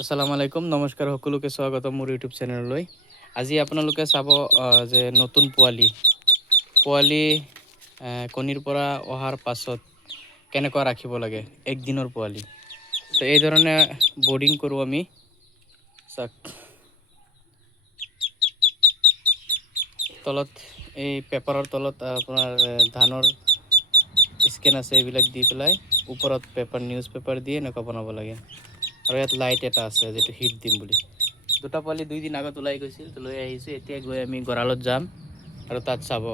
আসসালামু আলাইকুম নমস্কাৰ সকলোকে স্বাগতম মোৰ ইউটিউব চেনেললৈ। আজি আপোনালোকে চাব যে নতুন পোৱালি কণীৰ পৰা অহাৰ পাছত কেনেকৈ ৰাখিব লাগে একদিনৰ পোৱালি। তো এই ধৰণে বোৰ্ডিং কৰোঁ আমি। চাক তলত এই পেপাৰৰ তলত আপোনাৰ ধানৰ স্কেন আছে, এইবিলাক দি পেলাই ওপৰত নিউজ পেপাৰ দি এনেকুৱা বনাব লাগে। আৰু ইয়াত লাইট এটা আছে যেটো হিট দিম বুলি। দুটা পোৱালি 2 দিন আগত ওলাই গৈছিল, তো লৈ আহিছোঁ। এতিয়া গৈ আমি গঁৰালত যাম আৰু তাত চাব,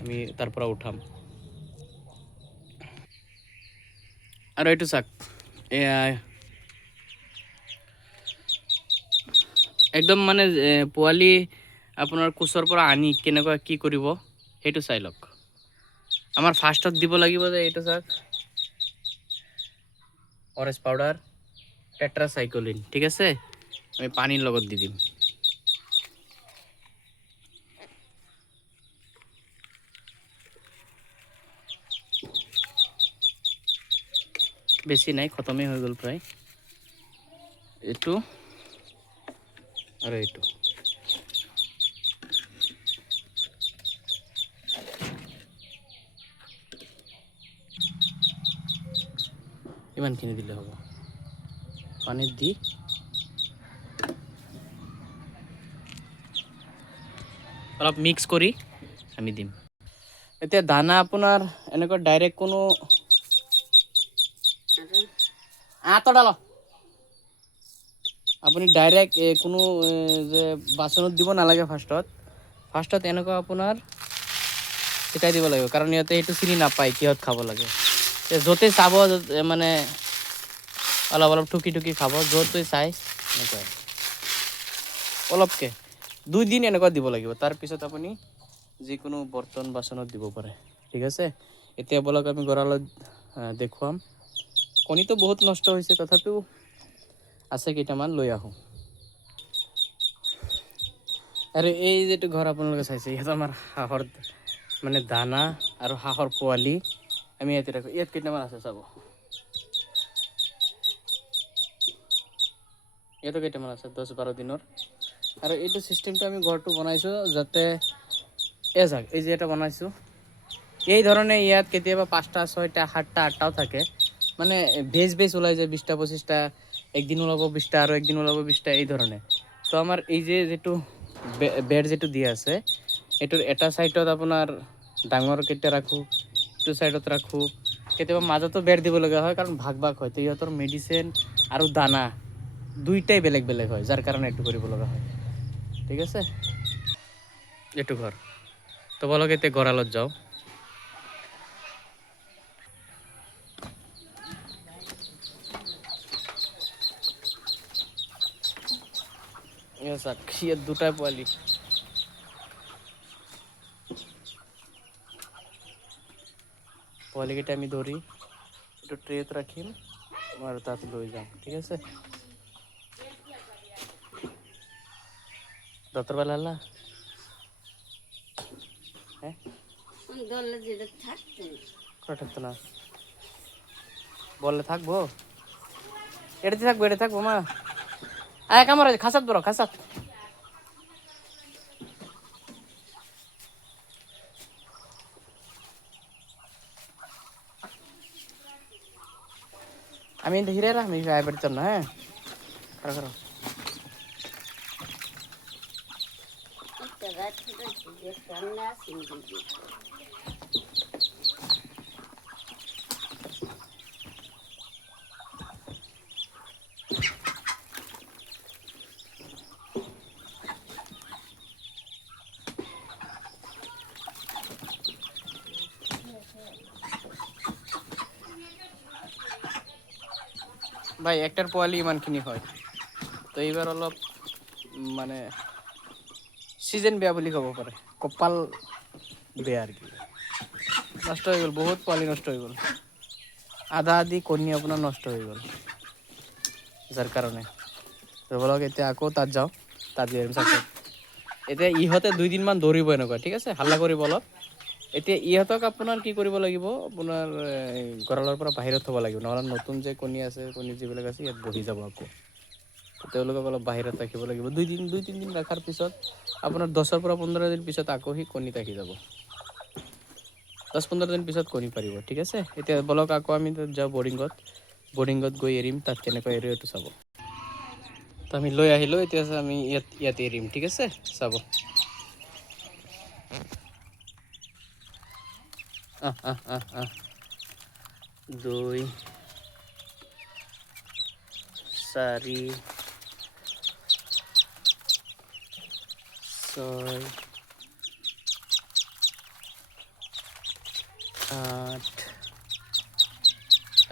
আমি তাৰ পৰা উঠাম। আৰু এইটো চাক, এয়া একদম মানে পোৱালি আপোনাৰ কোচৰ পৰা আনি কেনেকুৱা কি কৰিব সেইটো চাই লওক। আমাৰ ফাৰ্ষ্টত দিব লাগিব যে এইটো চাক, অৰেঞ্জ পাউডাৰ টেট্ৰাচাইক্লিন, ঠিক আছে। আমি পানীৰ লগত দি দিম। বেছি নাই, খতমেই হৈ গ'ল প্ৰায়। এইটো আৰু এইটো ইমানখিনি দিলে হ'ব। পানীত দি অলপ মিক্স কৰি আমি দিম। এতিয়া দানা আপোনাৰ এনেকুৱা ডাইৰেক্ট কোনো আপুনি ডাইৰেক্ট কোনো যে বাচনত দিব নালাগে। ফাৰ্ষ্টত এনেকুৱা আপোনাৰ শিকাই দিব লাগিব, কাৰণ ইহঁতে এইটো চিনি নাপায় কিহত খাব লাগে। য'তে চাব মানে অলপ অলপ টুকি টুকি খাব, য'তে চাই এনেকুৱাই অলপকে 2 দিন এনেকুৱা দিব লাগিব। তাৰপিছত আপুনি যিকোনো বৰ্তন বাচনত দিব পাৰে, ঠিক আছে। এতিয়া বলক আমি গঁৰালত দেখুৱাম। কণীটো বহুত নষ্ট হৈছে, তথাপিও আছে কেইটামান, লৈ আহোঁ। আৰু এই যিটো ঘৰ আপোনালোকে চাইছে, ইহঁত আমাৰ হাঁহৰ মানে দানা আৰু হাঁহৰ পোৱালি আমি ইয়াতে ৰাখোঁ। ইয়াত কেইটামান আছে চাব, ইয়াতো কেইটামান আছে 10-12 দিনৰ। আৰু এইটো চিষ্টেমটো আমি ঘৰটো বনাইছোঁ যাতে চাওক, এই যে এটা বনাইছোঁ এই ধৰণে। ইয়াত কেতিয়াবা 5টা 6টা 7টা 8টাও থাকে। মানে বেজ ওলাই যায় 20টা 25টা, একদিন ওলাব 20টা আৰু একদিন ওলাব 20টা, এই ধৰণে। তো আমাৰ এই যে যিটো বেড যিটো দিয়া আছে, এইটোৰ এটা চাইডত আপোনাৰ ডাঙৰকেইটা ৰাখোঁ, ইটো চাইডত ৰাখোঁ। কেতিয়াবা মাজতো বেৰ দিব লগা হয়, কাৰণ ভাগ হয়। তো ইহঁতৰ মেডিচিন আৰু দানা দুইটাই বেলেগ বেলেগ হয়, যাৰ কাৰণে এইটো কৰিব লগা হয়, ঠিক আছে। এইটো ঘৰ, তো বলক এতিয়া গঁৰালত যাওঁ। চাওক, ইয়াত 2টা পোৱালি। পোৱালিকেইটা আমি ধৰি এইটো ট্ৰেত ৰাখিম আৰু তাত লৈ যাম, ঠিক আছে। ডক্টৰ লালা থাকতো না, বললে থাকবো, এটাতে থাকবো, এটা থাকবো মা। কামড় খাসাত বড় খাসাত। আমি হিরে রাখি আইবার না, হ্যাঁ করো। ভাই একটার পোয়ালি ইমানখিনি হয়। তো এইবার অলপ মানে সিজন বেয়া বুলি ক'ব পাৰে, কপাল বেয়া আৰ কি। নষ্ট হৈ গ'ল, বহুত পোৱালি নষ্ট হৈ গ'ল। আধা আধি কণী আপোনাৰ নষ্ট হৈ গ'ল, যাৰ কাৰণে ধৰক এতিয়া আকৌ তাত যাওঁ, তাত এতিয়া ইহঁতে 2 দিনমান দৌৰিব এনেকুৱা, ঠিক আছে, হাল্লা কৰিব অলপ। এতিয়া ইহঁতক আপোনাৰ কি কৰিব লাগিব, আপোনাৰ গঁৰালৰ পৰা বাহিৰত থ'ব লাগিব, নহ'লে নতুন যে কণী আছে, কণী যিবিলাক আছে ইয়াত বহি যাব আকৌ। তেওঁলোকক অলপ বাহিৰত ৰাখিব লাগিব 2-3 দিন ৰখাৰ পিছত আপোনাৰ 10-ৰ পৰা 15 দিন পিছত আকৌ সি কণী ৰাখি যাব। 10-15 দিন পিছত কণী পাৰিব, ঠিক আছে। এতিয়া বলক আকৌ আমি যাওঁ বৰ্ডিঙত গৈ এৰিম, তাত কেনেকৈ এৰে এইটো চাব। তো আমি লৈ আহিলোঁ, এতিয়া আমি ইয়াত এৰিম, ঠিক আছে, চাব। আহ 2 4 6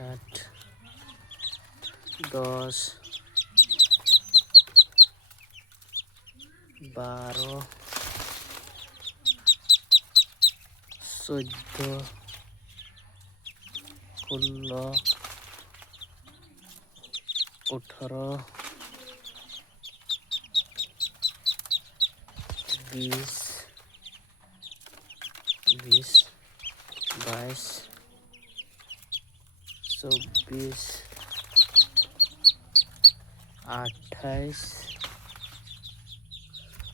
8 10 12 14 16 18 20 22 24 28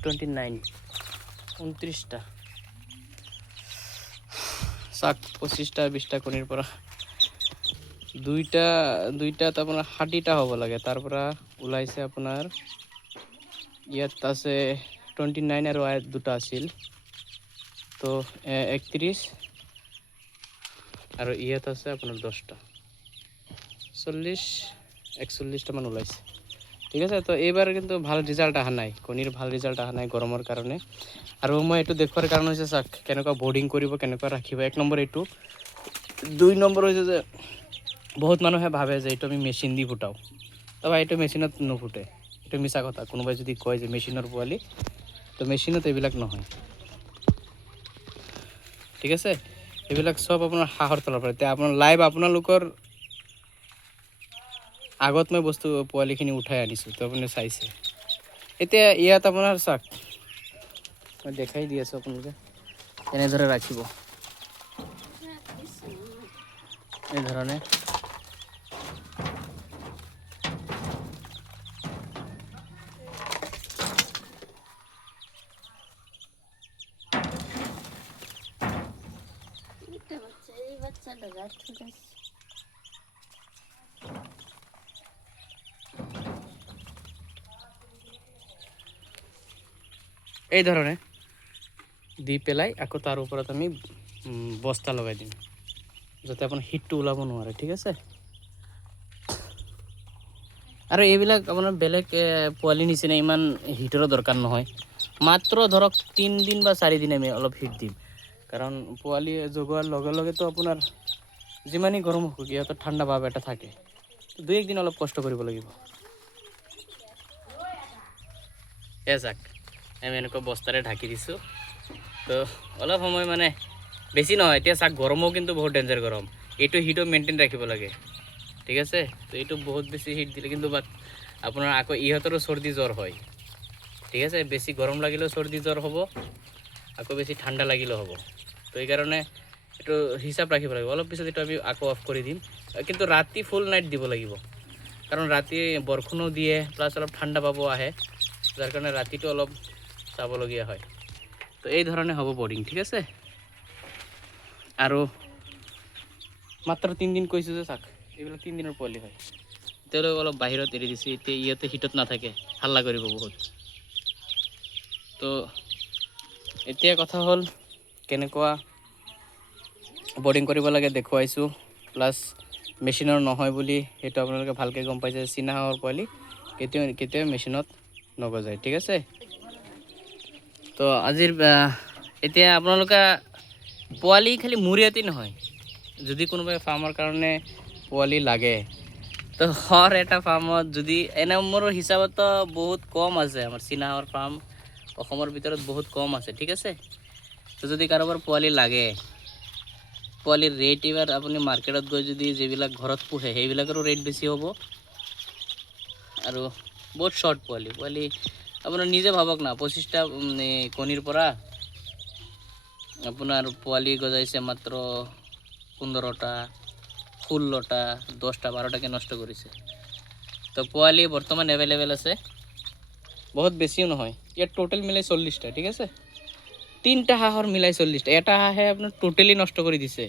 29 29টা চাক 25টা 20টা কণীৰ পৰা দুইটাত আপোনাৰ 60টা হ'ব লাগে। তাৰ পৰা ওলাইছে আপোনাৰ ইয়াত আছে 29 আৰু দুটা আছিল, তো 31 আৰু ইয়াত আছে আপোনাৰ 10টা 40-41টা মান ওলাইছে, ঠিক আছে। তো এইবাৰ কিন্তু ভাল ৰিজাল্ট অহা নাই, কণীৰ ভাল ৰিজাল্ট অহা নাই গৰমৰ কাৰণে। আৰু মই এইটো দেখুৱাৰ কাৰণ হৈছে চাওক কেনেকুৱা বৰ্ডিং কৰিব, কেনেকুৱা ৰাখিব। 1 নম্বৰ এইটো, 2 নম্বৰ হৈছে যে বহুত মানুহে ভাবে যে এইটো আমি মেচিন দি ফুটাওঁ, তাৰপৰা এইটো মেচিনত নুফুটে, এইটো মিছা কথা। কোনোবাই যদি কয় যে মেচিনৰ পোৱালি, তো মেচিনত এইবিলাক নহয়, ঠিক আছে। এইবিলাক চব আপোনাৰ হাঁহৰ তলৰ পৰা। এতিয়া আপোনাৰ লাইভ আপোনালোকৰ আগত মই পোৱালিখিনি উঠাই আনিছোঁ, তো আপুনি চাইছে। এতিয়া ইয়াত আপোনাৰ চাওক মই দেখাই দি আছোঁ, আপোনালোকে এনেদৰে ৰাখিব, এই ধৰণে। এই ধৰণে দি পেলাই আকৌ তাৰ ওপৰত আমি বস্তা লগাই দিম, যাতে আপোনাৰ হিটটো ওলাব নোৱাৰে, ঠিক আছে। আৰু এইবিলাক আপোনাৰ বেলেগ পোৱালি নিচিনা ইমান হিটৰো দৰকাৰ নহয়, মাত্ৰ ধৰক 3 দিন বা 4 দিন আমি অলপ হিট দিম। কাৰণ পোৱালি জগোৱাৰ লগে লগেতো আপোনাৰ যিমানেই গৰম হোক সিহঁতৰ ঠাণ্ডা ভাৱ এটা থাকে, 2-1 দিন অলপ কষ্ট কৰিব লাগিব। চাক আমি এনেকুৱা বস্তাৰে ঢাকি দিছোঁ, তো অলপ সময় মানে বেছি নহয়। এতিয়া চাক গৰমো কিন্তু বহুত ডেঞ্জাৰ গৰম, এইটো হিটো মেইনটেইন ৰাখিব লাগে, ঠিক আছে। তো এইটো বহুত বেছি হিট দিলে কিন্তু আপোনাৰ আকৌ ইহঁতৰো চৰ্দি জ্বৰ হয়, ঠিক আছে। বেছি গৰম লাগিলেও চৰ্দি জ্বৰ হ'ব, আকৌ বেছি ঠাণ্ডা লাগিলেও হ'ব। তো এইকাৰণে এইটো হিচাপ ৰাখিব লাগিব। অলপ পিছত এইটো আমি আকৌ অফ কৰি দিম, কিন্তু ৰাতি ফুল নাইট দিব লাগিব, কাৰণ ৰাতি বৰষুণো দিয়ে, প্লাছ অলপ ঠাণ্ডা পাব আহে, যাৰ কাৰণে ৰাতিটো অলপ চাবলগীয়া হয়। তো এই ধৰণে হ'ব বৰ্ডিং, ঠিক আছে। আৰু মাত্ৰ 3 দিন কৈছোঁ যে চাওক, এইবিলাক 3 দিনৰ পোৱালি হয়। তেওঁলোক অলপ বাহিৰত এৰি দিছোঁ, এতিয়া ইয়াতে হিটত নাথাকে, হাল্লা কৰিব বহুত। তো এতিয়া কথা হ'ল কেনেকুৱা বৰ্ডিং কৰিব লাগে দেখুৱাইছোঁ, প্লাছ মেচিনৰ নহয় বুলি সেইটো আপোনালোকে ভালকৈ গম পাইছে। চীনা হাঁহৰ পোৱালি কেতিয়াও মেচিনত নগজায়, ঠিক আছে। তো আজিৰ এতিয়া আপোনালোকে পোৱালি খালি মোৰ ইয়াতে নহয়, যদি কোনোবাই ফাৰ্মৰ কাৰণে পোৱালি লাগে, তো এটা ফাৰ্মত যদি এনে মোৰ হিচাপতো বহুত কম আছে, আমাৰ চীনা হাঁহৰ ফাৰ্ম অসমৰ ভিতৰত বহুত কম আছে, ঠিক আছে। তো যদি কাৰোবাৰ পোৱালি লাগে, পোৱালিৰ ৰেট এইবাৰ আপুনি মাৰ্কেটত গৈ যদি যিবিলাক ঘৰত পোহে সেইবিলাকৰো ৰেট বেছি হ'ব। আৰু বহুত শ্বৰ্ট পোৱালি আপোনাৰ নিজে ভাবক না, 25টা কণীৰ পৰা আপোনাৰ পোৱালি গজাইছে মাত্ৰ 15টা 16টা 10টা 12টাকৈ নষ্ট কৰিছে। তো পোৱালি বৰ্তমান এভেইলেবল আছে, বহুত বেছিও নহয়। ইয়াত টোটেল মিলাই 40টা, ঠিক আছে। 3টা হাঁহৰ মিলাই 40টা। এটা হাঁহে আপোনাৰ টোটেলি নষ্ট কৰি দিছে।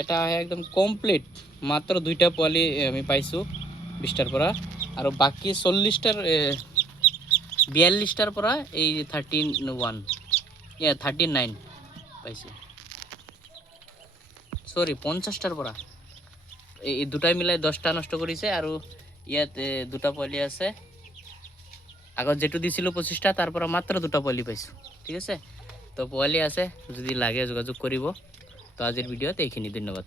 এটা হাঁহে একদম কমপ্লিট। মাত্ৰ 2টা পোৱালি আমি পাইছোঁ 20টাৰ পৰা, আৰু বাকী 40টাৰ 42টাৰ পৰা এই 39 পাইছোঁ। সৰি 50টাৰ পৰা এই দুটাই মিলাই 10টা নষ্ট কৰিছে, আৰু ইয়াত 2টা পোৱালি আছে। আগত যেটো দিছিলোঁ 25টা, তাৰ পৰা মাত্ৰ 2টা পোৱালি পাইছোঁ, ঠিক আছে। তো পোৱালি আছে, যদি লাগে যোগাযোগ কৰিব। তো আজিৰ ভিডিঅ'ত এইখিনি, ধন্যবাদ।